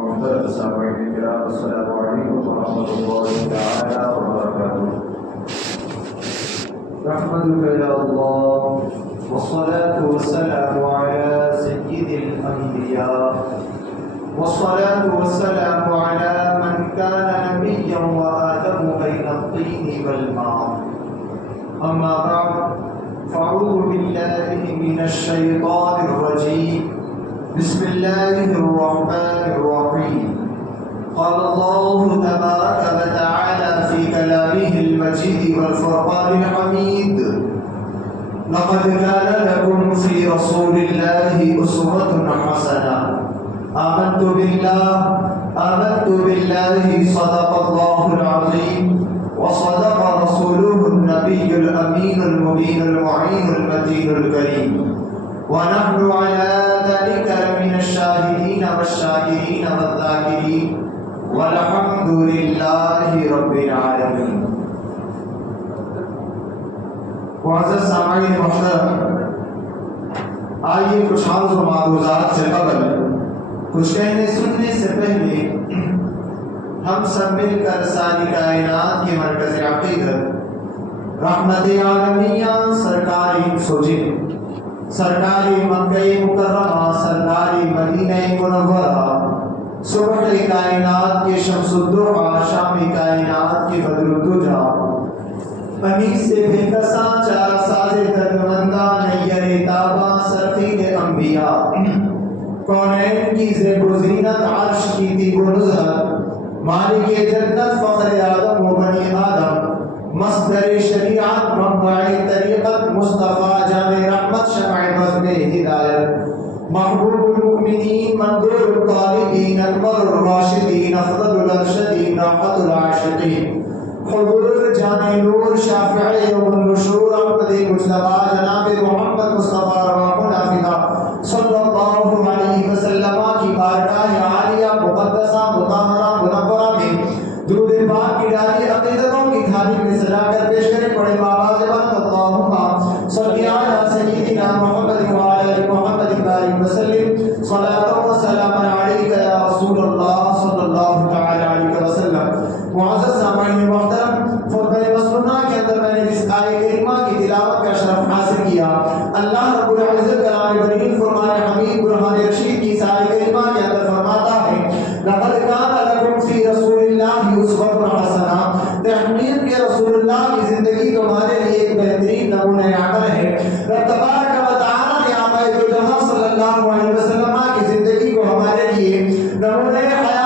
السلام علیکم ورحمۃ اللہ تعالی وبرکاتہ. نحمدك يا الله والصلاة والسلام على سيد الأنبياء والصلاة والسلام على من كان نبيا وآدم بين الطين والماء. أما بعد فأعوذ بالله من الشيطان الرجيم. بسم الله الرحمن الرحيم. قال الله تبارك وتعالى في كلامه المجيد والفرقان الحميد: لقد كان لكم في رسول الله أسوة حسنة. آمنت بالله صدق الله العظيم وصدق رسوله النبي الأمين المبين المعين المتين الكريم. ونحن على ذلك من الشاهدين والشاكرين والذاكرين والحمد لله رب العالمين. معزز سامعین محترم، آئیے کچھ عرض و معروضات سے قبل کچھ کہنے سننے سے پہلے ہم سب مل کر ساری کائنات کے مرکز عقیدت رحمت عالمیہ سرکاری سوجن سرکاری مکہ مکرمہ سرکاری مدینہ منورہ صبح کائنات کے شمس الضحیٰ شام کائنات کے بدر الدجا پنی سے بے کساں چار ساز دردمندہ نیر تابہ سرخید انبیاء کونین کی زیب و زینت عرش کی تیب و نزہت مالک جنت فخر آدم و بنی آدم مصدر شریعت منبع طریقت مصطفیٰ جامع رحمت شمع بزم ہدایت محبوب المؤمنین منظور الطالبین اکبر الراشدین افضل الارشدین راحت العاشقین حضور جامع نور شافع یوم النشور احمد مجتبی جناب محمد مصطفیٰ رحمہ فدا صلی اللہ علیہ وسلم کی بارگاہ عالیہ مقدسہ مطہرہ منورہ میں درود پاک کی ڈالی عقیدتوں کی تھالی میں سجا کر پیش کریں. پڑھے بآواز بلند اللہم صلی علی سیدنا محمد وعلی محمد بارک وسلم صلاۃ و سلام علیک یا رسول اللہ صلی اللہ تعالی علیہ وسلم. معزز سامعین محترم، خطبہ مسنونہ کے اندر میں نے جس آیہ کریمہ کی تلاوت کا شرف حاصل کیا، اللہ رب العزت کلام بریل فرمان حمید برہان رشید کی اس آیہ کریمہ کے اندر فرماتا ہے: لقد كان لكم في رسول الله اسوة حسنة. تحقیق کے رسول اللہ کی زندگی تمہارے لیے ایک بہترین نمونہ عمل ہے. رب تبارک و تعالی نے آقائے دو جہاں صلی اللہ علیہ وسلم کی زندگی کو ہمارے لیے نمونہ حیات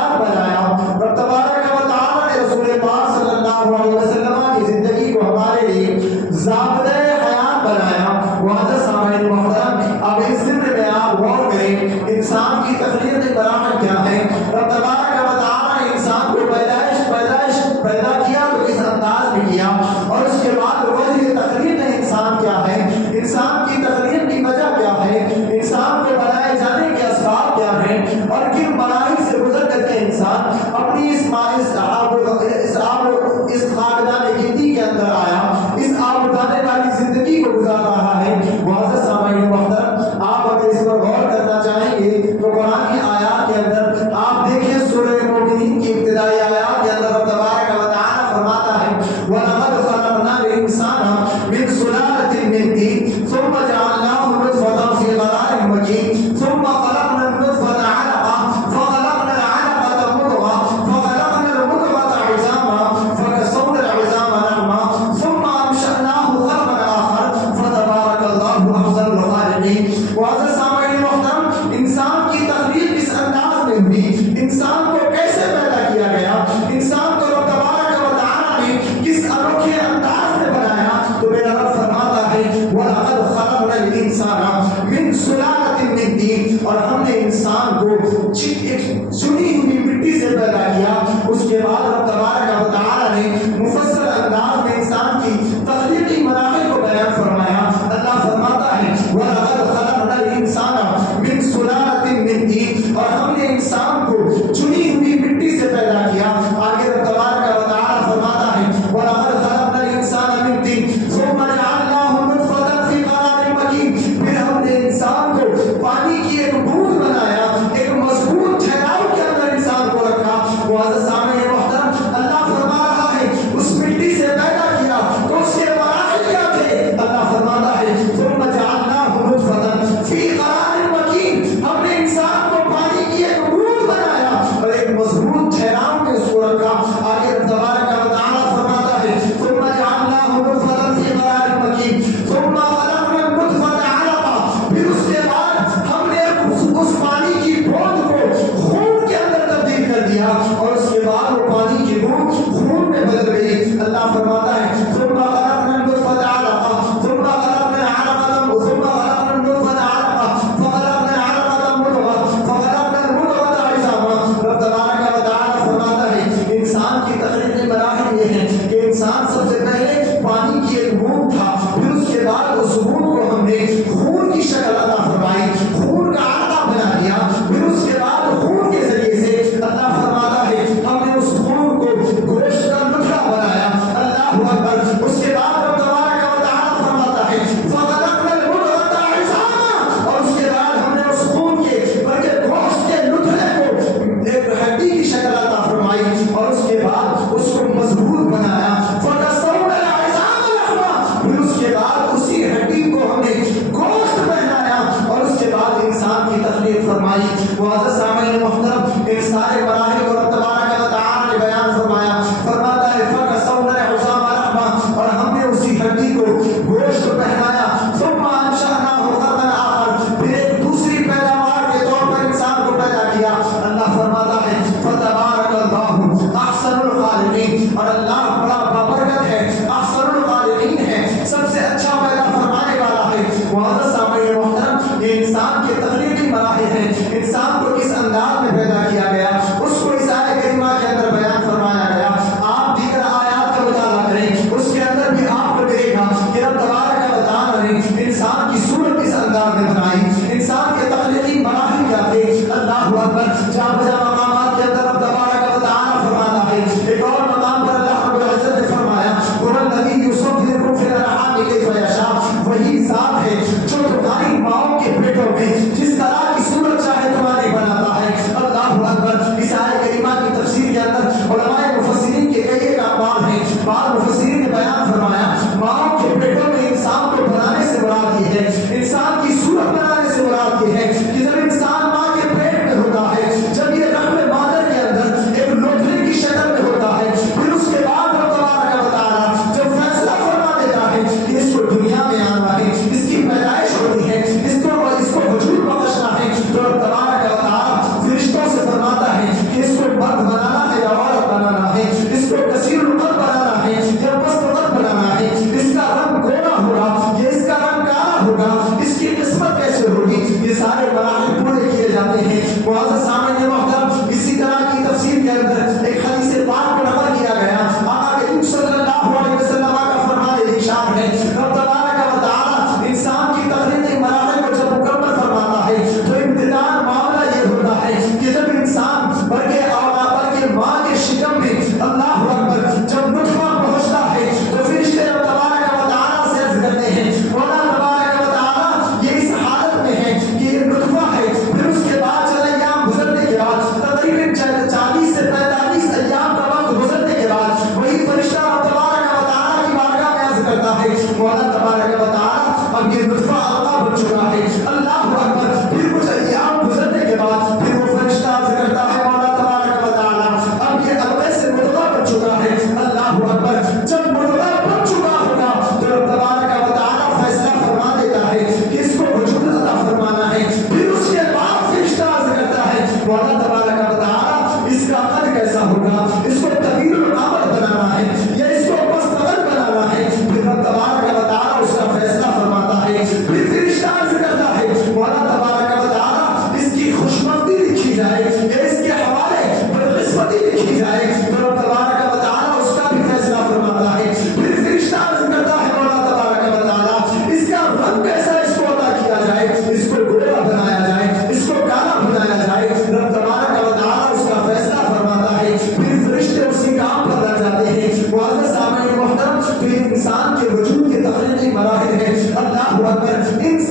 بجا مقامات کے اندر رب تبارک و تعالیٰ فرماتا ہے. ایک اور مقام پر اللہ رب العزت نے فرمایا هو الذی یصورکم فی الارحام کیف یشاء. وہی ذات ہے جو تمہاری ماؤں کے پیٹوں میں جس طرح کی صورت چاہے تمہاری بناتا ہے. اللہ اکبر. اس آیت کریمہ کی تفسیر کے اندر علماء مفسرین کے کئی ایک اقوال ہیں. بعض مفسرین نے بیان فرمایا ماؤں کے پیٹوں میں انسان کو بنانے سے مراد یہ ہے, انسان کی صورت بنانے سے مراد یہ ہے کہ جب انسان ماں کے پیٹ میں ہوتا ہے, جب یہ رحم مادر کے اندر ایک لوتھڑے کی شکل میں ہوتا ہے, پھر اس کے بعد رب تبارک و تعالیٰ جب فیصلہ فرما دیتا ہے کہ اس کو دنیا میں آنا ہے, اس کی پیدائش ہوتی ہے, اس کو وجود بخشنا ہے, تو رب تبارک و تعالیٰ فرشتوں سے فرماتا ہے کہ اس کو مرد بنانا ہے یا عورت بنانا ہے, اس کو کثیر القد بنانا ہے یا پست قد بنانا ہے, اس کا رنگ گورا ہوگا یا اس کا رنگ کالا ہوگا, اس کی قسمت کیسے ہوگی, یہ سارے مراحل پورے کیے جاتے ہیں. معزز سامعین محترم, اسی طرح کی تفسیر کے اندر ایک حدیث پاک پر عمل کیا گیا. آقا کریم صلی اللہ علیہ وسلم کا فرمان ارشاد ہے رب تبارک و تعالیٰ انسان کی تخلیقی مراحل کو جب مکمل فرماتا ہے تو ابتداء معاملہ یہ ہوتا ہے کہ جب انسان بلکہ ماں کے شکم میں اللہ اکبر جب نطفہ پہنچتا ہے تو فرشتے رب تبارک و تعالیٰ سے عرض کرتے ہیں مولا تبارک و تعالیٰ یہ اس حالت میں ہے کہ یہ نطفہ ہے, پھر اس کے بعد چند ایام گزرنے کے بعد تقریباً 40 سے 45 ایام کا وقت گزرنے کے بعد وہی فرشتہ رب تبارک و تعالیٰ کی بارگاہ میں عرض کرتا ہے مولا تبارک و تعالیٰ اب یہ نطفہ علقہ بن چکا ہے. اللہ اکبر. پھر کچھ ایام گزرنے کے بعد پھر وہ فرشتہ عرض کرتا ہے مولا تبارک و تعالیٰ اب یہ علقے سے مضغہ بن چکا ہے. اللہ اکبر. جب مضغہ بن چکا ہوگا تو رب تبارک و تعالیٰ فیصلہ فرما دیتا ہے کہ اس کو وجود عطا فرمانا ہے. پھر اس کے بعد فرشتہ عرض کرتا ہے مولا تبارک و تعالیٰ اس کا قد کیسا ہوگا, اس کو طویل العمر بنانا ہے یا اس کو پست قد بنانا ہے. پھر رب تبارک و تعالیٰ اس کا فیصلہ فرماتا ہے. پھر فرشتہ عرض کرتا ہے مولا تبارک و تعالیٰ اس کی خوشبختی لکھی جائے یا اس کے حوالے بدقسمتی لکھی جائے, تو رب تبارک و تعالیٰ اس کا بھی فیصلہ فرماتا ہے. پھر فرشتہ عرض کرتا ہے مولا تبارک و تعالیٰ اس کا رنگ کیسا اس کو عطا کیا جائے, اس کو گورا بنایا جائے, اس کو کالا بنایا جائے. رب تبارک و تعالیٰ اس کا فیصلہ فرماتا ہے. پھر فرشتے اسی کام پر لگ جاتے ہیں. معزز سامعین محترم, تو یہ انسان کے وجود کے تخلیقی مراحل ہیں. اللہ اکبر.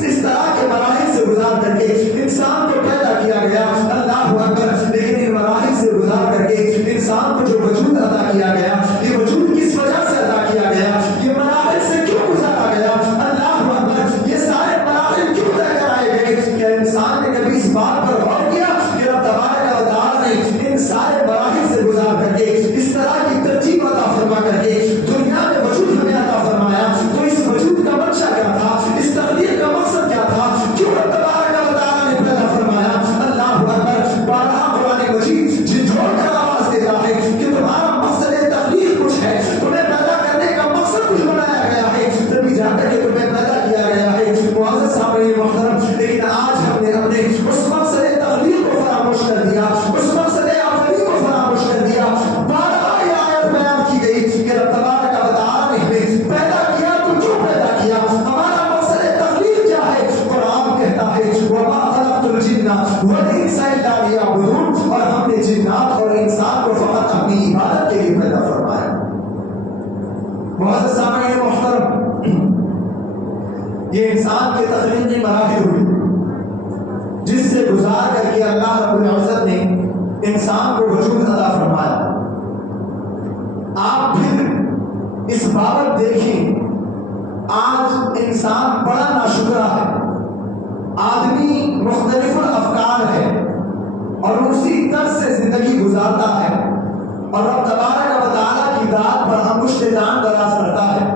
اس طرح کے مراحل سے گزار کر کے انسان کو پیدا کیا گیا. اللہ اکبر. لیکن ان مراحل سے گزار کر کے انسان کو جو وجود عطا کیا گیا, یہ وجود کس وجہ سے عطا کیا گیا, یہ مراحل سے کیوں گزارا گیا. اللہ اکبر. یہ سارے مراحل کیوں طے کرائے گئے. کیا انسان نے کبھی اس بات پر غور کیا کہ رب تبارک و تعالیٰ نے ان سارے مراحل سے گزار کر کے اس طرح کی ترتیب عطا فرما کر کے دنیا میں وجود ہمیں عطا فرمایا, تو اس وجود کا منشا کیا تھا, اس تقدیر کا مقصد کیا تھا, کیوں رب تبارک و تعالیٰ نے پیدا فرمایا. اللہ اکبر. بارہا قرآن مجید جھنجھوڑ کر آواز دیتا ہے کہ تمہارا مقصد تخلیق کچھ ہے, تمہیں پیدا کرنے کا مقصد کچھ بنایا گیا ہے, تبھی جا کر کے تمہیں پیدا کیا گیا ہے. معزز سامعین محترم, لیکن آج ہم نے اپنے اس مقصد تخلیق کو فراموش کر دیا, اس مقصد آفرین کو فراموش کر دیا. بارہا یہ آیت بیان کی گئی کہ رب تبارک و تعالیٰ نے ہمیں پیدا کیا, تو کیوں پیدا کیا, ہمارا مقصد تخلیق کیا ہے. قرآن کہتا ہے وما خلقت الجن والانس الا لیعبدون, اور ہم نے جنات اور انسان کو فقط اپنی عبادت کے لیے پیدا فرمایا. معزز سامعین محترم, یہ انسان کے تخلیقی مراحل ہوئی جس سے گزار کر کے اللہ رب العزت نے انسان کو وجود عطا فرمایا. آپ پھر اس بابت دیکھیں, آج انسان بڑا ناشکرا ہے, آدمی مختلف الافکار ہے اور اسی طرز سے زندگی گزارتا ہے, اور رب تبارک و تعالیٰ کی ذات پر انگشت دان دراز کرتا ہے.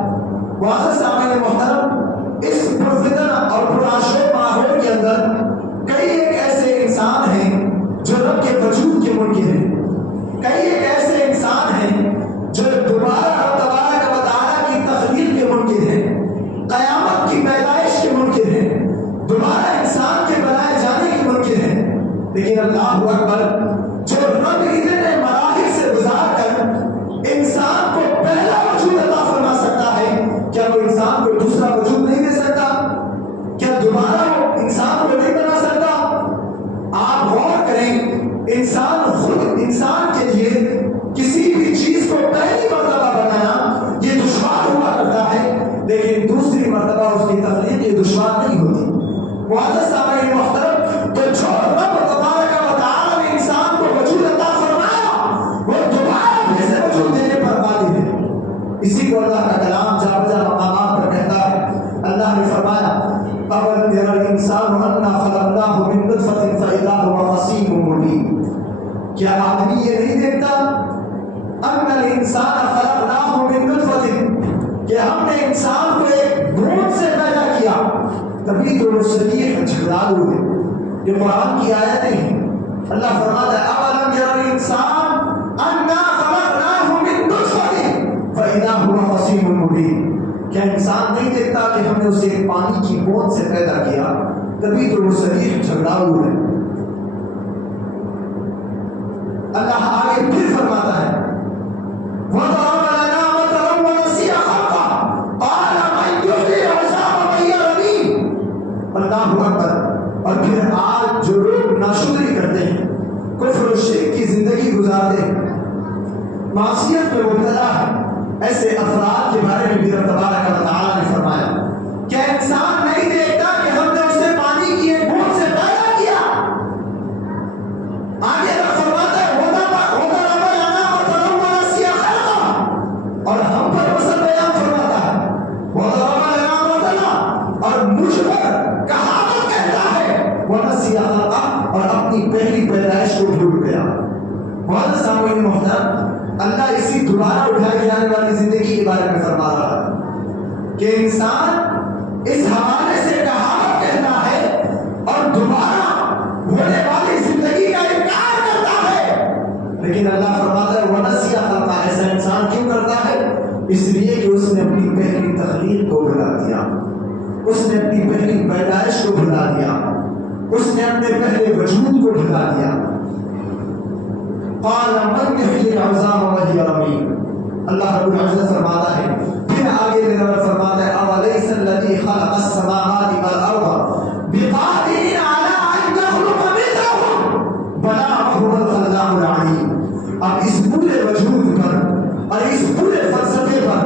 معزز سامعین محترم, اس پرفتن اور پرآشوب ماحول کے اندر کئی ایک ایسے انسان ہیں جو رب کے وجود کے منکر ہیں, کئی ایک ایسے انسان ہیں جو دوبارہ رب تبارک و تعالیٰ کی تخلیق کے منکر ہیں, قیامت کی پیدائش کے منکر ہیں, دوبارہ انسان کے بنائے جانے کے منکر ہیں. لیکن اللہ اکبر, جو رب اتنے مراحل سے گزار کر انسان کو پہلا وجود عطا فرما سکتا ہے, کیا وہ انسان کو دوسرا وجود نہیں دے سکتا, کیا دوبارہ وہ انسان کو نہیں بنا سکتا. آپ غور کریں, انسان آدمی یہ نہیں دیکھتا ان الانسان خلقناہ من نطفۃ کہ ہم نے انسان کو ایک بھوت سے پیدا کیا، تبھی تو وہ صحیح جھگڑالو ہے۔ یہ قرآن کی آیت نہیں، اللہ فرماتا ہے اولم یری الانسان انا خلقناہ من نطفۃ فاذا هو خصیم مبین، کیا انسان نہیں دیکھتا کہ ہم نے اسے ایک پانی کی بوند سے پیدا کیا، تبھی تو وہ صحیح جھگڑالو ہے۔ اللہ آگے پھر فرماتا ہے وَضَرَبَ لَنَا مَثَلًا وَنَسِيَ خَلْقَهُ قَالَ مَن يُحْيِي الْعِظَامَ وَهِيَ رَمِيمٌ۔ اللہ اکبر۔ اور پھر آج جو لوگ ناشکری کرتے ہیں، کفر و شرک کی زندگی گزارتے ہیں، معصیت میں مبتلا ہے، ایسے افراد کے بارے میں بھی رب تبارک و تعالیٰ نے فرمایا کہ انسان نہیں دیکھتا کہ ہم نے اسے پانی کی ایک بوند سے پیدا کیا۔ آگے رب فرماتا ہے اور ہم پر مثل بیان فرماتا ہے وَضَرَبَ لَنَا مَثَلًا، اور مجھ پر کہاوت کہتا ہے وَنَسِیَ خَلْقَهُ، اور اپنی پہلی پیدائش کو بھول گیا۔ بہت سامعین محترم، اللہ اسی دوبارہ اٹھائے جانے والی زندگی کے بارے میں فرما رہا ہے کہ انسان اس حوالے سے کہاوت کہتا ہے اور دوبارہ ہونے والی زندگی کا انکار کرتا ہے، لیکن اللہ فرماتا ہے وَنَسِیَ خَلْقَهُ۔ ایسا انسان کیوں کرتا ہے؟ اس لیے کہ اس نے اپنی پہلی تخلیق کو بھلا دیا، اس نے اپنی پہلی پیدائش کو بھلا دیا، اس نے اپنے پہلے وجود کو بھلا دیا۔ قال من يحيي العظام وهي رميم، اللہ رب العزت فرماتا ہے پھر آگے میرا رب فرماتا ہے اوليس الذي خلق السماوات والارض بقادر على ان يخلق مثلهم بلى وهو الخلاق العليم۔ اب اس پورے وجود پر اور اس پورے فلسفے پر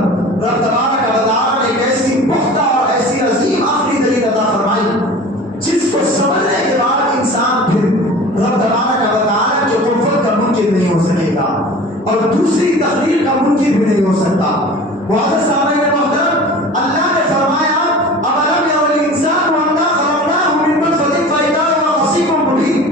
رب تبارک و تعالیٰ نے ایک ایسی پختہ اور ایسی عظیم آخری دلیل عطا فرمائی جس کو سمجھنے کے بعد انسان پھر رب تبارک و تعالیٰ کی قوت کا منکر نہیں ہو سکے گا اور دوسری تخلیق کا منکر بھی نہیں ہو سکتا۔ معزز سامعین محترم، اللہ نے فرمایا اولم یری الانسان انا خلقناہ من نطفۃ فاذا هو خصیم مبین،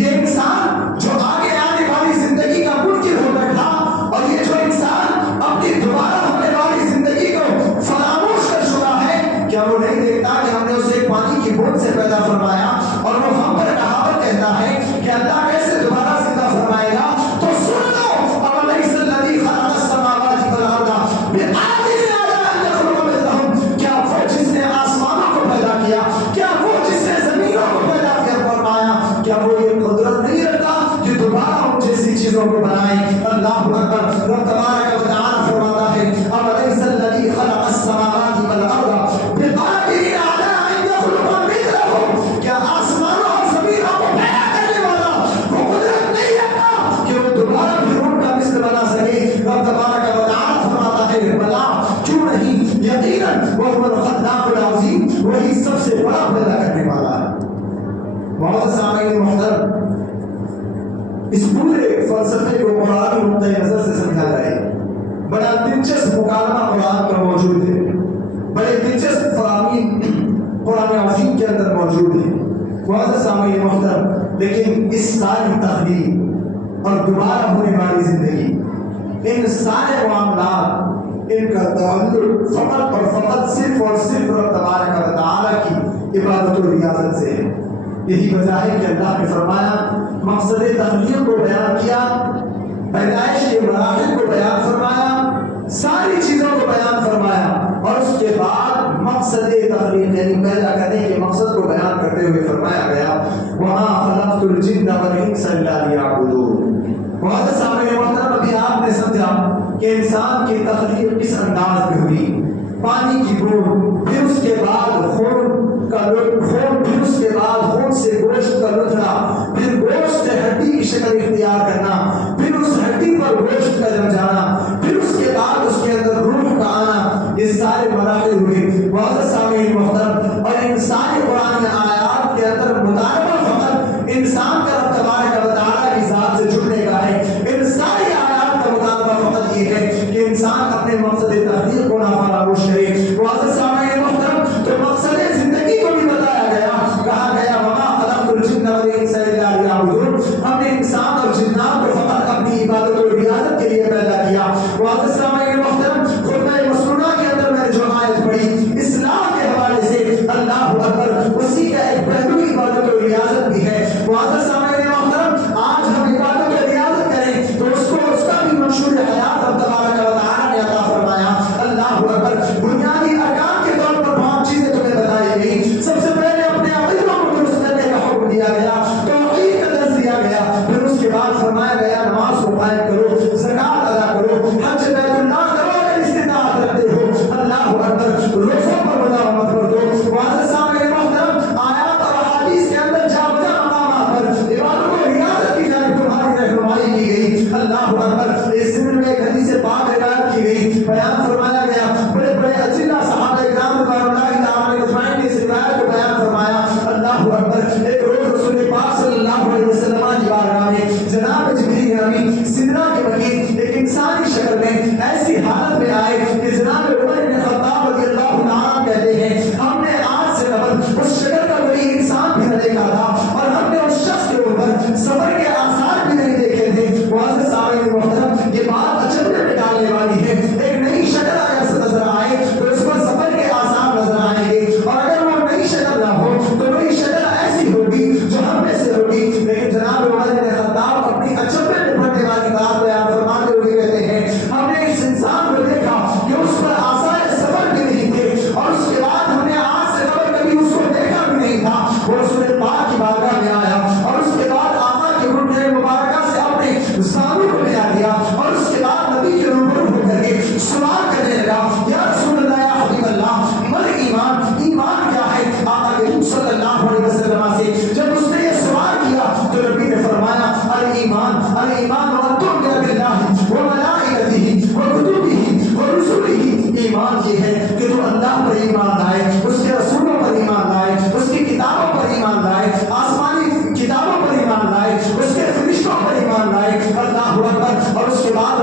یہ انسان جو آگے آنے والی زندگی کا منکر ہو بیٹھا اور یہ جو انسان اپنی دوبارہ ہونے والی زندگی کو فراموش کر چکا ہے، کیا وہ نہیں دیکھتا کہ ہم نے اسے پانی کی بوند سے پیدا فرمایا اور وہ ہم پر کہاوت کہتا ہے کہ اللہ کیسے دوبارہ زندہ فرمائے گا؟ تو سن لو اوليس الذي خلق السماوات والارض بقادر على ان يخلق مثلهم، کیا وہ جس نے آسمانوں کو پیدا کیا، کیا وہ جس نے زمینوں کو پیدا کیا فرمایا، کیا وہ یہ قدرت نہیں رکھتا کہ دوبارہ ان جیسی چیزوں کو بنائے؟ اللہ اکبر۔ رب تبارک و تعالیٰ فرماتا ہے اوليس الذي خلق السماوات والارض بقادر على ان يخلق مثلهم، کیا آسمانوں اور زمینوں کو پیدا کرنے والا وہ قدرت نہیں رکھتا کہ وہ دوبارہ پھر ان کا مثل بنا سکے؟ رب تبارک و تعالیٰ فرماتا ہے بلا، کیوں نہیں، یقیناً وهو الخلاق العظیم، وہی سب سے بڑا پیدا کرنے والا ہے۔ معزز سامعین محترم، اس پورے فلسفے کو قرآن نقطۂ نظر سے سمجھا جائے، بڑا دلچسپ مکالمہ قرآن کا موجود ہے، بڑے دلچسپ فرامین قرآن عظیم کے اندر موجود ہیں۔ معزز سامعین محترم، لیکن اس ساری تخلیق اور دوبارہ ہونے والی زندگی، ان سارے معاملات، ان کا تعلق فقط اور فقط صرف اور صرف رب تبارک و تعالیٰ کی عبادت و ریاضت سے ہے۔ یہی وجہ ہے کہ اللہ نے فرمایا مقصد تخلیق کو بیان کیا، پیدائش کے مراحل کو بیان فرمایا، ساری چیزوں کو بیان فرمایا، اور اس کے بعد مقصد تخلیق یعنی پیدا کرنے کے مقصد کو بیان کرتے ہوئے فرمایا گیا وَمَا خَلَقْتُ الْجِنَّ وَالْإِنسَ إِلَّا لِيَعْبُدُونِ۔ بہت سامنے محترم، ابھی آپ نے سمجھا کہ انسان کی تخلیق کس انداز میں ہوئی، پانی کی بوند، پھر اس کے بعد خون کا خون، پھر اس کے بعد خون سے گوشت کا لتڑا، پھر گوشت سے ہڈی کی شکل اختیار کرنا، پھر اس ہڈی پر گوشت کا جم جانا، پھر اس کے بعد اس کے اندر روح کا آنا، یہ سارے مراحل ہوئے۔ بہت سامعین محترم، اور ان سارے قرآن آیات کے اندر مطالبہ فقط انسان کا رب تبارک و تعالیٰ کی ذات سے جڑنے کا ہے۔ ان ساری آیات کا مطالبہ فقط یہ ہے کہ انسان اپنے مقصد تخلیق کو نہ فراموش کرے۔ بہت سامعین محترم، تو مقصد زندگی کو بھی بتایا گیا، کہا گیا وما خلقت الجن والانس الا ليعبدون، ہم نے انسان اور جنات کو فقط اللہ اکبر اس ضمن میں ایک حدیث پاک روایت کی گئی، بیان فرمایا گیا، بڑے بڑے اجلہ صحابہ کرام رضوان اللہ تعالی اجمعین نے اس روایت کو بیان فرمایا۔ اللہ اکبر ایک روز رسول پاک صلی اللہ علیہ وسلم کی بارگاہ میں جناب جبریل امین سدرہ کے وکیل ایک انسانی شکل میں ایسی حالت میں آئے کہ جناب عمر بن خطاب رضی اللہ عنہ کہتے ہیں ہم نے آج سے قبل اس شکل کا کوئی انسان بھی نہ دیکھا تھا اور ہم نے اس شخص کے اوپر صبر کے آثار بھی نہیں دیکھے تھے۔ معزز سامعین محترم، یہ بات اچنبے میں ڈالنے والی ہے، ایک نئی شکل اگر نظر آئے تو اس پر صبر کے آثار نظر آئیں گے، اور اگر وہ نئی شکل نہ ہو تو نئی شکل ایسی ہوگی جو ہم میں سے ہوگی۔ لیکن جناب عمر بن خطاب اپنی اچنبے میں پڑنے والی بات بیان فرماتے ہوئے کہتے ہیں ہم نے اس انسان کو دیکھا کہ اس پر آثار صبر بھی نہیں تھے، اور اس کے بعد ہم نے آج سے قبل کبھی اس کو دیکھا بھی نہیں تھا۔ وہ رسول پاک کی بارگاہ میں آیا اور اس کے بعد آقا کے گھٹنے مبارکہ سے اپنے زانو کو ملا دیا، اور اس کے بعد نبی کے روبرو ہو کر کے سوال کرنے لگا، یا رسول اللہ، یا حبیب اللہ، مل ایمان، ایمان کیا ہے؟ آقا کے صلی اللہ علیہ وسلم سے جب اس نے یہ سوال کیا تو نبی نے فرمایا الایمان الایمان ان تؤمن باللہ وملائکتہ وکتبہ ورسلہ۔ ایمان یہ ہے کہ تو اللہ پر ایمان لائے، اس کے رسولوں پر ایمان لائے، اس کی کتابوں پر ایمان لائے، آسمانی کتابوں پر ایمان لائے، اس کے فرشتوں پر ایمان لائے۔ اللہ اکبر۔ اور اس کے بعد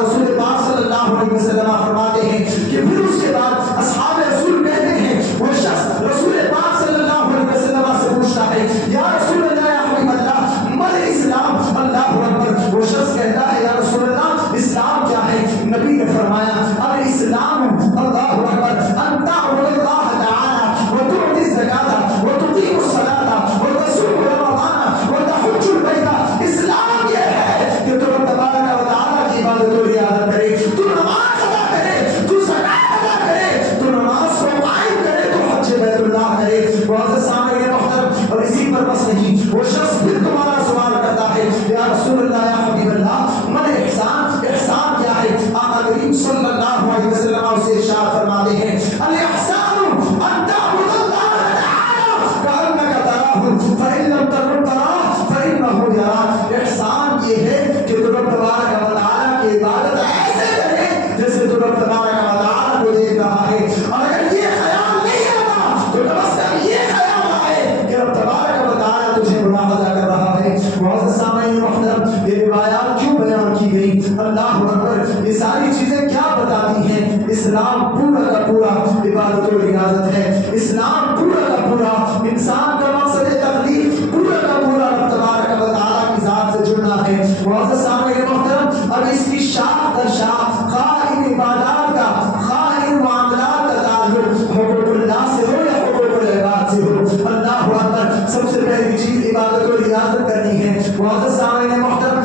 رسول پاک صلی اللہ علیہ وسلم فرماتے ہیں کہ پھر اس کے بعد اصحاب رسول کہتے ہیں، وہ شخص رسول پاک صلی اللہ علیہ وسلم سے پوچھتا ہے یا رسول اللہ، یا حبیب اللہ، مل اسلام؟ اللہ اکبر۔ وہ شخص کہتا ہے یا رسول اللہ، اسلام کیا ہے؟ نبی نے فرمایا الاسلام، اللہ اکبر، ان تعبد اللہ تعالی وتؤتی الزکاۃ وتقیم الصلاۃ وتصوم رمضان وتحج البیت۔ اسلام یہ ہے کہ تو تبارک و تعالی کی عبادت و رعایت کرے، تو نماز ادا کرے، تو زکات ادا کرے، تو نماز کو قائم کرے، تو حج بیت اللہ کرے۔ معزز سامعین محترم، اور اسی پر بس نہیں، وہ شخص پھر تمہارا سوال کرتا ہے یا رسول اللہ، یا حبیب اللہ، من احسان، احسان کیا ہے؟ آقا کریم صلی اللہ علیہ وسلم اسے ارشاد فرماتے ہیں الاحسان ان تعبد اللہ تعالی کأنک تراہ فإن لم تکن تراہ فإنہ یراک۔ احسان یہ ہے کہ تو رب تبارک و تعالی کی عبادت ایسے کرے جیسے تو رب تبارک و تعالی کو دیکھ رہا ہے، اور اگر یہ خیال نہیں آتا تو کم از کم یہ خیال آئے کہ رب تبارک و تعالی تجھے ملاحظہ کر رہا ہے۔ معزز سامعین محترم، یہ روایات کیوں بیان کی گئی؟ اللہ اکبر، یہ ساری چیزیں کیا بتاتی ہیں؟ اسلام پورا کا پورا عبادت و ریاضت ہے، اسلام پورا کا پورا انسان کا مقصد تخلیق، پورا کا پورا رب تبارک و تعالی کی ذات سے جڑنا ہے۔ معزز سامعین محترم، اب اس کی شاخ در شاخ، خواہ ان عبادات کا، خواہ ان معاملات کا تعلق حقوق اللہ سے ہو یا حقوق العباد سے ہو، اللہ اکبر، سب سے پہلی چیز عبادت و ریاضت کرنی ہے۔ معزز سامعین محترم،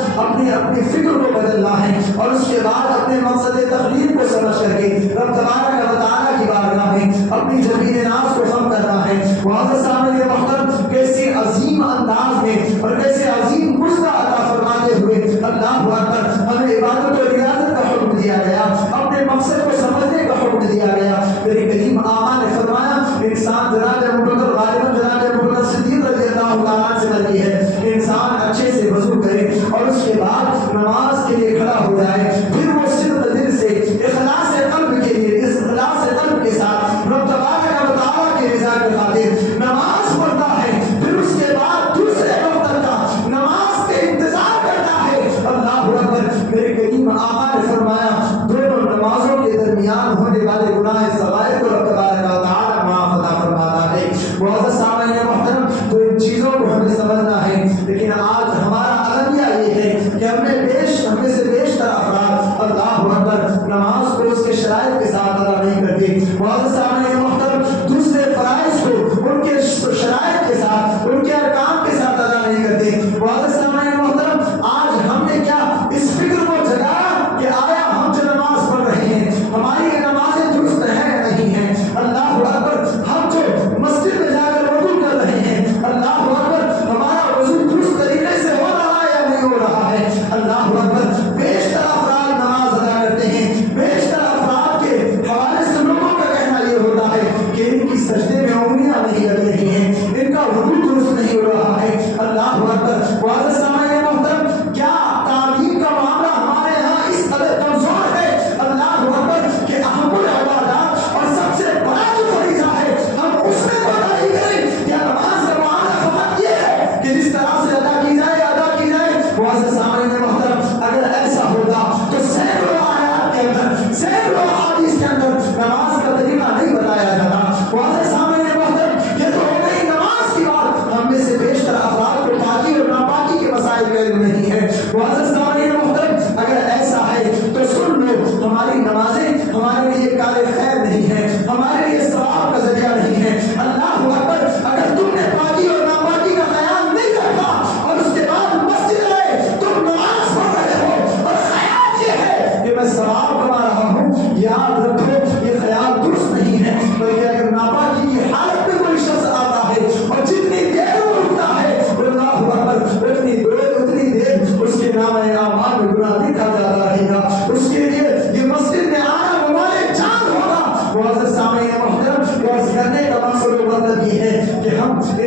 اپنی فکر کو بدلنا ہے، اور اس کے بعد اپنے مقصد تخلیق کو سمجھ کر کے رب تبارک و تعالی کی بارگاہ میں اپنی جبین ناز کو خم کرنا ہے۔ معزز سامعین محترم، کیسے عظیم انداز میں اور کیسے عظیم مزدہ عطا فرماتے ہوئے اللہ اکبر ہمیں عبادت و ریاضت کا حکم دیا گیا، اپنے مقصد کو سمجھنے کا حکم دیا گیا۔ میرے کریم آقا نے فرمایا انسان جناب ابوبکر غالباً جناب ابوبکر صدیق رضی اللہ تعالیٰ سے مرضی ہے انسان اچھے سے وضو کرے اور اس کے بعد نماز کے لیے کھڑا ہو جائے، پھر وہ صدق دل سے اخلاص قلب کے لیے، اس اخلاص قلب کے ساتھ رب تبارک و تعالیٰ کی رضا کے خاطر نماز پڑھتا ہے، پھر اس کے بعد دوسرے وقت کا نماز کے انتظار کرتا ہے۔ اللہ اکبر، میرے کریم آقا نے فرمایا دونوں نمازوں کے درمیان ہونے والے گناہ صغائر کو رب تبارک و تعالیٰ معاف عطا فرماتا ہے۔ معزز سامعین محترم، تو ان چیزوں کو ہمیں سمجھنا ہے، لیکن آج ہمارا المیہ یہ ہے کہ ہم میں سے بیشتر افراد اللہ اکبر نماز کو اس کے شرائط کے ساتھ ادا نہیں کرتے۔ معزز سامعین محترم، دوسرے فرائض کو ان کے شرائط کے ساتھ، ان کے ارکان کے ساتھ ادا نہیں کرتے۔ معزز سامعین محترم، آج ہم نے کیا اس فکر کو جگایا کہ آیا ہم جو نماز پڑھ رہے ہیں ہماری نمازیں درست ہیں نہیں ہیں؟ اللہ اکبر، ہم جو مسجد میں جا کر وضو کر رہے ہیں اللہ اکبر ہمارا وضو درست طریقے سے ہو رہا ہے یا نہیں ہو رہا ہے؟ اللہ اکبر، بیشتر افراد نماز ادا کرتے ہیں، بیشتر افراد کے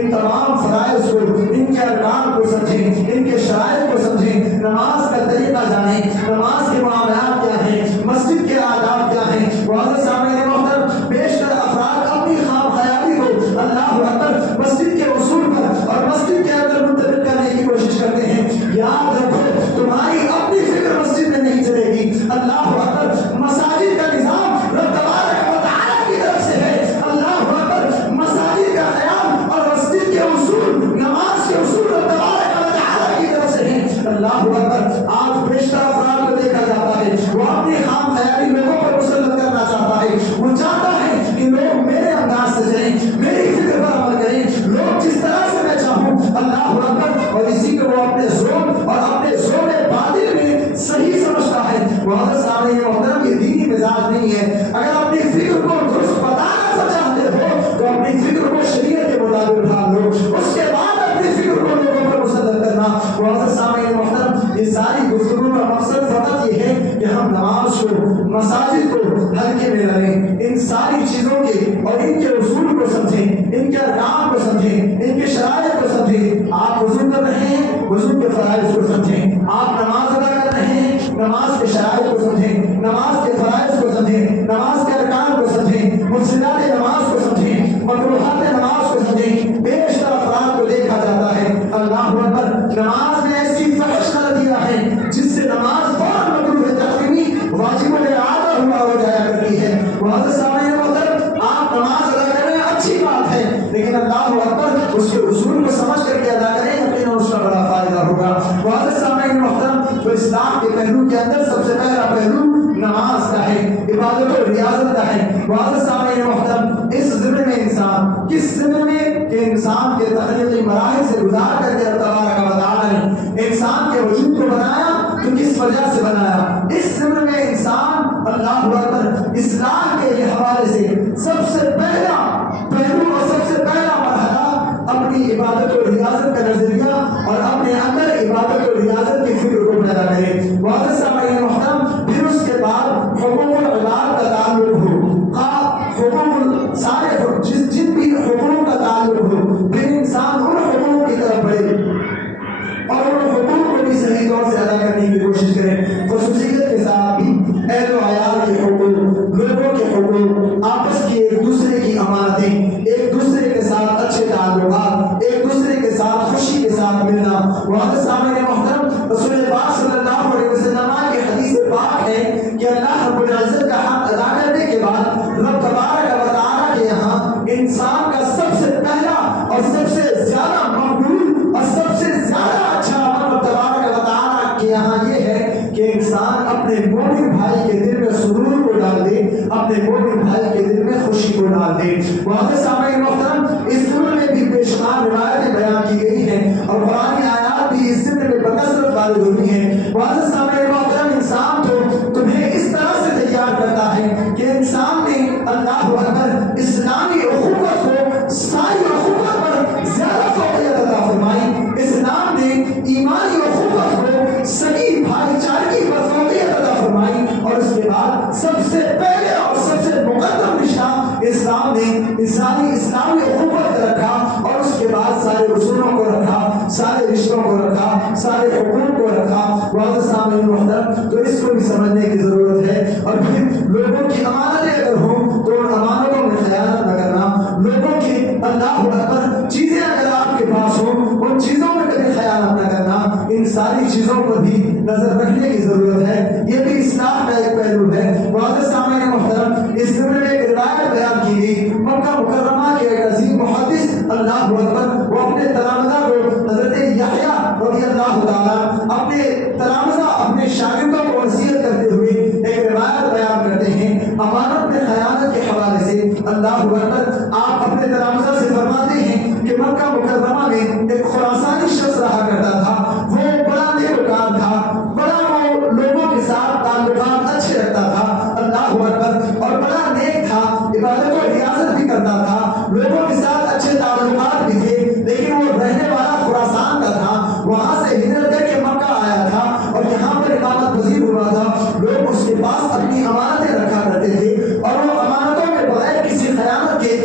ان تمام فرائض کو، ان کے ارکان کو سمجھیں، ان کے شرائط کو سمجھیں، نماز کا طریقہ جانیں، نماز کے معاملات کیا ہیں، مسجد کے آداب کیا ہیں۔ معزز سامعین محترم، بیشتر افراد اپنی خام خیالی کو اللہ اکبر مسجد کے اصول پر اور مسجد کے اندر منتقل کرنے کی کوشش کرتے ہیں۔ یاد رکھو تمہاری اپنی فکر مسجد میں نہیں چلے گی۔ اللہ اکبر، مساجد کا نظام رب تبارک و تعالیٰ کی طرف سے ہے۔ اللہ اکبر، مساجد کا قیام اور مسجد کے اصول، نماز کے اصول رب تبارک و تعالیٰ کی طرف سے ہیں۔ اللہ اکبر، آج بیشتر افراد کو دیکھا جاتا ہے وہ اپنی خام خیالی لوگوں پر مسلط کرنا چاہتا ہے۔ وہ چاہتا ہے کہ لوگ میرے انداز سے چلیں، میری فکر پر عمل کریں، لوگ جس طرح سے میں چاہوں۔ اللہ اکبر، اور اسی کو وہ اپنے زور اور اپنے زور باطل میں صحیح سمجھتا ہے۔ معزز سامعین محترم، یہ دینی مزاج نہیں ہے۔ اگر اپنی فکر کو درست بتانا چاہتے ہو تو اپنی فکر کو شریعت کے مطابق ڈھال لو، اس کے بعد اپنی فکر کو لوگوں پر مسلط کرنا۔ معزز سامعین محترم، یہ ساری گفتگو کا مقصد فقط یہ ہے کہ ہم نماز کو، مساجد کو ہلکے میں لیں، ان ساری چیزوں کے اور ان کے اصول کو سمجھیں، ان کے ارکان کو سمجھیں، ان کے شرائط کو سمجھیں۔ آپ وضو کر رہے ہیں، وضو کے فرائض کو سمجھیں۔ آپ نماز ادا کر رہے ہیں، نماز کے شرائط کو سمجھیں، نماز کے فرائض کو سمجھیں، نماز کے ارکان کو سمجھیں، مفسدات نماز کو سمجھیں، مکروہات نماز کو سمجھیں۔ بیشتر افراد کو دیکھا جاتا ہے اللہ اکبر نماز میں ایسی فحش غلطیاں ہیں جس سے نماز فوراً مکروہ تحریمی واجبوں میں عادہ ہوا ہو جایا کرتی ہے۔ معزز سامعین محترم، آپ نماز ادا کر رہے ہیں، اچھی بات ہے، لیکن اللہ اکبر اس کے اصول کو سمجھ کر کے ادا کریں، یقیناً اس کا بڑا فائدہ ہوگا۔ معزز سامعین محترم، تو اسلام کے پہلو کے اندر سب سے پہلا پہلو نماز کا ہے، عبادت و ریاضت کا ہے۔ معزز سامعین محترم، اس ضمن میں انسان، کس ضمن میں کہ انسان کے تخلیقی مراحل سے گزار کر کے اللہ تبارک و تعالیٰ نے انسان کے وجود کو بنایا تو کس وجہ سے بنایا؟ اس ضمن میں انسان اللہ اکبر اصلاح کے حوالے سے سب سے پہلا پہلو اور سب سے پہلا مرحلہ اپنی عبادت و ریاضت کا نظریہ اور اپنے اندر عبادت و ریاضت کی فکر کو پیدا کرے۔ معزز سامعین محترم، پھر اس کے بعد حقوق العباد کا تعلق ہو، حقوق سارے جن بھی حقوق کا تعلق ہو، پھر انسان ان حقوق کی طرف بڑھے اور ان حقوق کو بھی صحیح طور سے ادا کرنے کی کوشش کریں، خصوصیت کے ساتھ بھی اہل و عیال کے حقوق، لوگوں کے حقوق، آپس کی ایک دوسرے کی امانتیں، ایک دوسرے کے ساتھ اچھے تعلقات، ایک دوسرے کے ساتھ خوشی کے ساتھ ملنا۔ معزز سامعین محترم، رسول پاک صلی اللہ علیہ وسلم کی حدیث پاک ہے کہ اللہ رب العزت کا حق ادا کرنے کے بعد رب تبارک و تعالیٰ کے یہاں انسان کا سب سے پہلا اور سب سے زیادہ مقبول اور سب سے زیادہ اچھا عمل رب تبارک و تعالیٰ کے یہاں یہ ہے کہ انسان اپنے مومن بھائی کے دل میں سرور کو ڈال دے، اپنے مومن بھائی کے دل میں خوشی کو ڈال دے۔ معزز سامعین محترم، اس ضمن میں بھی بے شمار روایتیں بیان کی گئی ہیں اور قرآن آیات بھی اس ضمن میں بکثرت وارد ہوتی ہیں۔ معزز سامعین محترم، انسان تو تمہیں اس طرح سے تیار کرتا ہے کہ انسان نے اللہ اکبر اسلامی اخوت کو ساری اخوت پر زیادہ فوقیت عطا فرمائی، اسلام نے ایمانی اخوت کو صحیح بھائی چارگی پر فوقیت عطا فرمائی، اور اس کے بعد سب سے پہلے اور سب سے مقدم رشتہ اسلام نے اسلامی اخوت رکھا، اور اس کے بعد سارے اصولوں کو رکھا، سارے رشتوں کو رکھا، سارے حقوق کو رکھا۔ معزز سامعین محترم، تو اس کو بھی سمجھنے کی ضرورت ہے۔ اور پھر لوگوں کی امانتیں اگر ہوں تو ان امانتوں میں خیانت نہ کرنا، لوگوں کی اللہ اکبر چیزیں اگر آپ کے پاس ہوں ان چیزوں میں کبھی خیانت نہ کرنا، ان ساری چیزوں پر بھی نظر رکھنے کی ضرورت ہے۔ یہ بھی اصلاح کا ایک پہلو ہے۔ معزز سامعین محترم، اس ضمن میں ایک روایت بیان کی گئی، مکہ مکرمہ کے ایک عظیم محدث اللہ اکبر وہ اپنے تلامذہ کو حضرت یحییٰ رضی اللہ تعالیٰ اپنے تلامذہ اپنے شاگردوں کو نصیحت کرتے ہوئے ایک روایت بیان کرتے ہیں امانت میں خیانت کے حوالے سے۔ اللہ اکبر، آپ اپنے تلامذہ سے فرماتے ہیں کہ مکہ مکرمہ میں ایک خراسانی شخص رہا کرتا تھا، وہ بڑا نیکوکار تھا، بڑا وہ لوگوں کے ساتھ تعلقات اچھے رکھتا تھا، اللہ اکبر، اور بڑا نیک تھا، عبادت و ریاضت بھی کرتا تھا، لوگوں کے ساتھ اچھے تعلقات بھی تھے، لیکن وہ رہنے والا خراسان کا تھا، وہاں سے ہجرت کر کے مکہ آیا تھا اور یہاں پر اقامت پذیر ہوا تھا۔ لوگ اس کے پاس اپنی امانتیں رکھا کرتے تھے اور وہ امانتوں میں بغیر کسی خیانت کے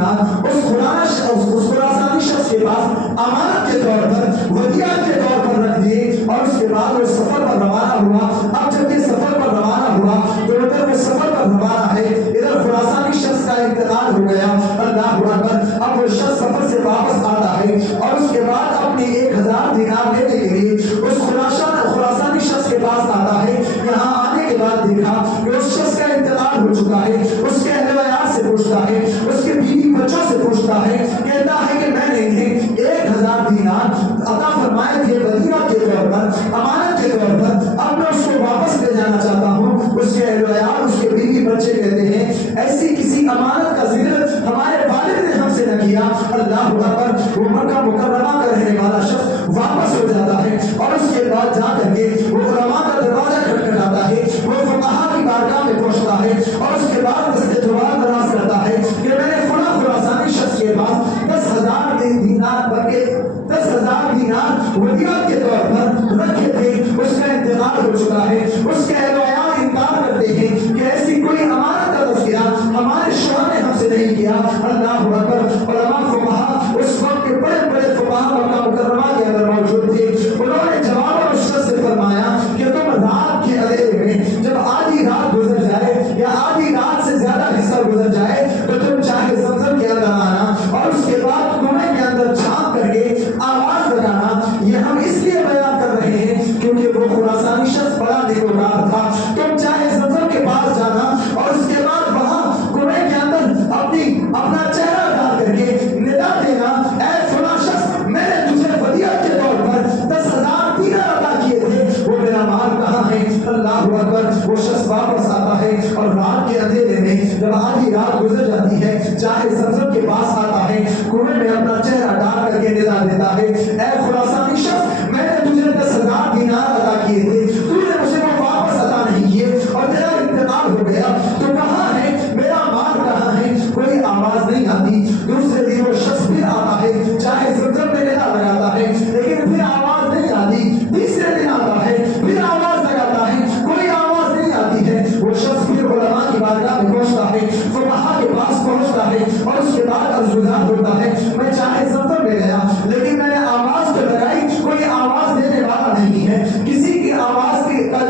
دینار اس خراسانی شخص کے پاس امانت کے طور پر ودیعت کے طور پر رکھ دیے اور اس کے بعد وہ سفر پر روانہ ہوا. اب جب یہ سفر پر روانہ ہوا تو ادھر وہ سفر پر روانہ ہے, ادھر خراسانی شخص کا انتقال ہو گیا. اللہ اکبر. اب وہ شخص سفر سے واپس آتا ہے اور اس کے بعد اپنے 1000 دینار لینے کے لیے اس خراسانی شخص کے پاس آتا ہے. یہاں آنے کے بعد دیکھا کہ اس شخص کا انتقال ہو چکا ہے. اس کے اہل و عیال سے پوچھتا ہے, اس کے بیوی بچوں سے پوچھتا ہے, کہتا ہے کہ میں نے انہیں 1000 دینار عطا فرمائے تھے ودیعت کے طور پر, امانت کے طور پر, اب میں اس کو واپس لے جانا چاہتا ہوں. اس کے اہل و عیال, اس کے بیوی بچے کہتے ہیں ایسی کسی امانت کا ذکر ہمارے والد نے ہم سے نہ کیا. اللہ اکبر. وہ مکہ مکرمہ کا رہنے والا شخص واپس ہو جاتا ہے اور اس کے بعد جا کر کے وہ علماء کا دروازہ کھٹکھٹاتا ہے, وہ فقہا کی بارگاہ میں پہنچتا ہے اور اس کے بعد جواب دراز کرتا ہے کہ میں نے فلاں خراسانی شخص کے پاس 10,000 دینار بلکہ 10,000 دینار ودیعت کے طور پر رکھے تھے, اس کا انتقال ہو چکا ہے. اس کے اہل و عیال انکار کرتے ہیں کہ ایسی کوئی امانت کا تذکرہ ہمارے شوہر نے ہم سے نہیں کیا. اللہ اکبر. علماء فقہا اس وقت کے بڑے بڑے فقہا مکہ مکرمہ کے اندر موجود تھے. انہوں نے جواب اور اس سے فرمایا کہ تم رات کے اندھیرے میں جب آدھی رات گزر جائے یا آدھی رات سے زیادہ حصہ گزر جائے تو تم چاہے زمزم کے اندر آنا اور اس کے بعد کنویں کے اندر جھانک کر کے آواز لگانا. یہ ہم اس لیے بیان کر رہے ہیں کیونکہ وہ خراسانی شخص بڑا نیکوکار تھا. تم چاہے زمزم کے پاس جانا اور اس کے بعد وہاں کنویں کے اندر اپنا چہرہ ڈال کر کے ندا دینا, اے فلاں شخص میں نے تجھے ودیعت کے طور پر 10,000 دینار عطا کیے تھے, وہ میرا مال کہاں ہے. اللہ اکبر. وہ شخص واپس آتا ہے اور رات کے اندھیرے میں جب آدھی رات گزر جاتی ہے چاہے زمزم کے پاس آتا ہے, کنویں میں اپنا چہرہ ڈال کر کے ندا دیتا ہے, اے خراسانی شخص میں نے تجھے 10,000 دینار عطا کیے تھے, تو نے مجھے وہ واپس عطا نہیں کیے اور تیرا انتقال ہو گیا, تو کہاں ہے میرا مال کہاں ہے. کوئی آواز نہیں آتی. دوسرے دن وہ شخص پھر آتا ہے, چاہے زمزم میں ندا لگاتا ہے لیکن پھر آواز نہیں آتی. تیسرے دن آتا ہے, پھر آواز لگاتا ہے, کوئی آواز نہیں آتی ہے. وہ شخص پھر علماء کی بارگاہ میں پہنچتا ہے, فقہا کے پاس پہنچتا ہے اور اس کے بعد عرضگزار ہوتا ہے میں چاہے زمزم میں گیا لیکن میں نے آواز تو لگائی, کوئی آواز دینے والا نہیں ہے, کسی کی آواز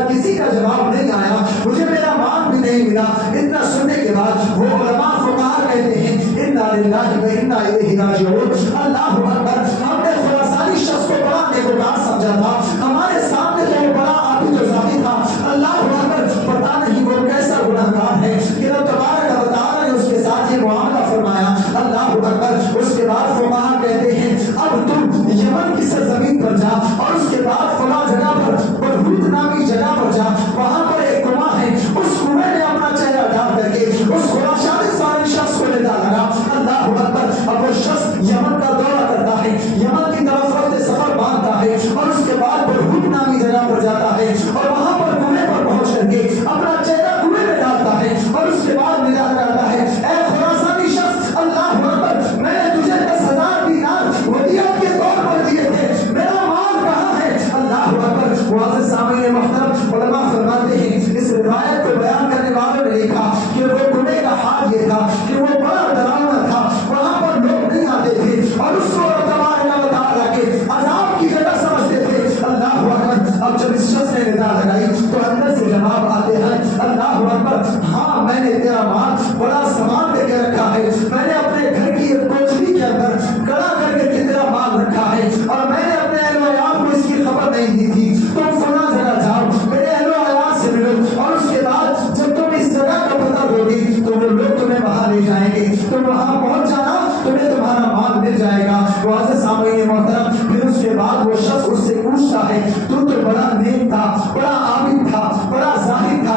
کسی کا جواب نہیں آیا, مجھے میرا مال بھی نہیں ملا. اتنا سننے کے بعد وہ علماء فقہا کہتے ہیں انا للہ و انا الیہ راجعون. اللہ اکبر. ہم نے خراسانی شخص کو بڑا نیکوکار سمجھا تھا, ہمارے سامنے تو بڑا عابد و زاہد تھا. اللہ اکبر. پتہ نہیں وہ کیسا گنہگار ہے کہ رب تبارک و تعالی نے اس کے ساتھ یہ معاملہ فرمایا. اللہ اکبر. اس کے بعد فقہا کہتے ہیں اب تم یمن کی سرزمین پر جا اور اس کے بعد فلاں جگہ پر برہوت نامی جگہ پر جا, وہاں پر ایک کنواں ہے, اس کنویں میں اپنا چہرہ ڈال کر کے اس خراسانی شخص کو ندا لگا. اللہ اکبر. اب وہ شخص یمن کا دورہ کرتا ہے, یمن کی طرف وقت سفر باندھتا ہے اور اس کے بعد برہوت نامی جگہ پر جاتا ہے اور وہاں پر کنویں پر پہنچ کر کے اپنا چہرہ کنویں میں ڈالتا ہے اور اس کے بعد ندا لگاتا ہے, اے خراسانی شخص اللہ اکبر, میں نے تجھے 10,000 دینار ودیعت کے طور پر دیے تھے, میرا مال کہاں ہے. اللہ اکبر. معزز سامعین محترم, علماء فرماتے ہیں اس روایت کو بیان کرنے والوں نے لکھا کہ وہ کنویں کا حال یہ تھا کہ وہ بڑا ڈراؤنا تھا, وہاں پر لوگ نہیں آتے تھے اور اس کو تبارک و تعالی کے عذاب کی جگہ سمجھتے تھے. اللہ اکبر. اب جب اس شخص نے ندا لگائی تو اندر سے جواب آتے ہیں اللہ اکبر, ہاں میں نے تیرا مال بڑا سامان لے کے رکھا ہے, میں نے اپنے گھر کی ایک کوٹری کے اندر کڑا کر کے تیرا مال رکھا ہے اور میں نے اپنے اہل و عیال کو اس کی خبر نہیں دی تھی. تم فلاں جگہ جاؤ, میرے اہل و عیال سے ملو اور اس کے بعد جب تم اس جگہ کا پتہ دو گی تو وہ لوگ تمہیں وہاں لے جائیں گے, تم وہاں پہنچ جانا, تمہیں تمہارا مال مل جائے گا. معزز سامعین محترم, پھر اس کے بعد وہ شخص اس سے پوچھتا ہے تو بڑا نیک تھا, بڑا عابد تھا, بڑا زاہد تھا,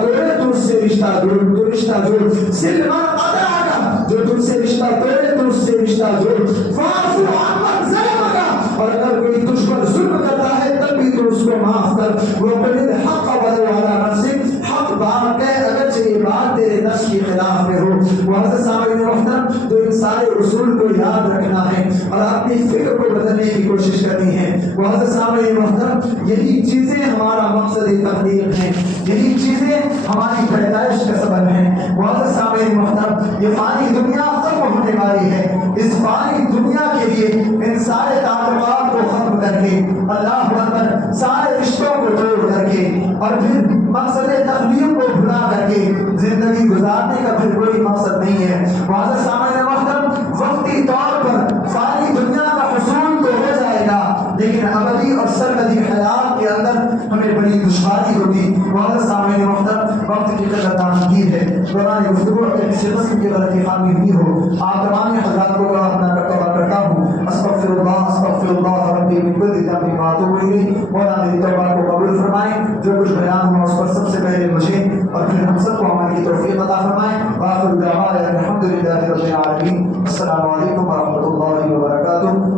توڑے تو اس سے رشتہ جوڑ، تو رشتہ جوڑ، سلمان قطعہ جو تم سے رشتہ توڑے تو اس سے رشتہ جوڑ، فاعف عمن ظلمک، اور اگر کوئی تجھ پر ظلم کرتا ہے تب بھی تو اس کو معاف کر، وقل الحق ولو علی نفسک، حق بات کہ اگرچہ یہ بات تیرے نفس کے خلاف میں ہو۔ معزز سامعین محترم، تو ان سارے اصول کو یاد رکھنا ہے اور اپنی فکر کو بدلنے کی کوشش کرنی ہے۔ معزز سامعین محترم، یہی چیزیں ہمارا مقصد تخلیق ہیں، یہی چیزیں ہماری پیدائش کا سبب ہیں۔ معزز سامعین محترم، یہ فانی دنیا ختم ہونے والی ہے، اس فانی دنیا کے لیے ان سارے تعلقات کو ختم کر کے، اللہ اکبر، سارے رشتوں کو توڑ کر کے اور پھر مقصد تخلیق کو بھلا کر کے زندگی گزارنے کا پھر کوئی مقصد نہیں ہے۔ معزز سامعین محترم، وقتی طور پر فانی دنیا کا حصول تو ہو جائے گا لیکن ابدی اور سرمدی حیات کے اندر ہمیں بڑی دشواری ہوگی۔ معزز سامعین محترم، وقت کی قدر تاکید ہے، دوران گفتگو اگر کسی قسم کی غلطی خامی ہوئی ہو آپ تمام حضرات کو اپنا توبہ کرتا ہوں، استغفر اللہ ربی من کل ذنب واتوب الیہ۔ مولا میری توبہ کو قبول فرمائیں، جو کچھ بیان ہوا اس پر سب سے پہلے مجھے اور پھر ہم سب کو عمل کی توفیق عطا فرمائیں۔ وآخر دعوانا الحمد للہ رب العالمین۔ السلام علیکم ورحمۃ اللہ وبرکاتہ۔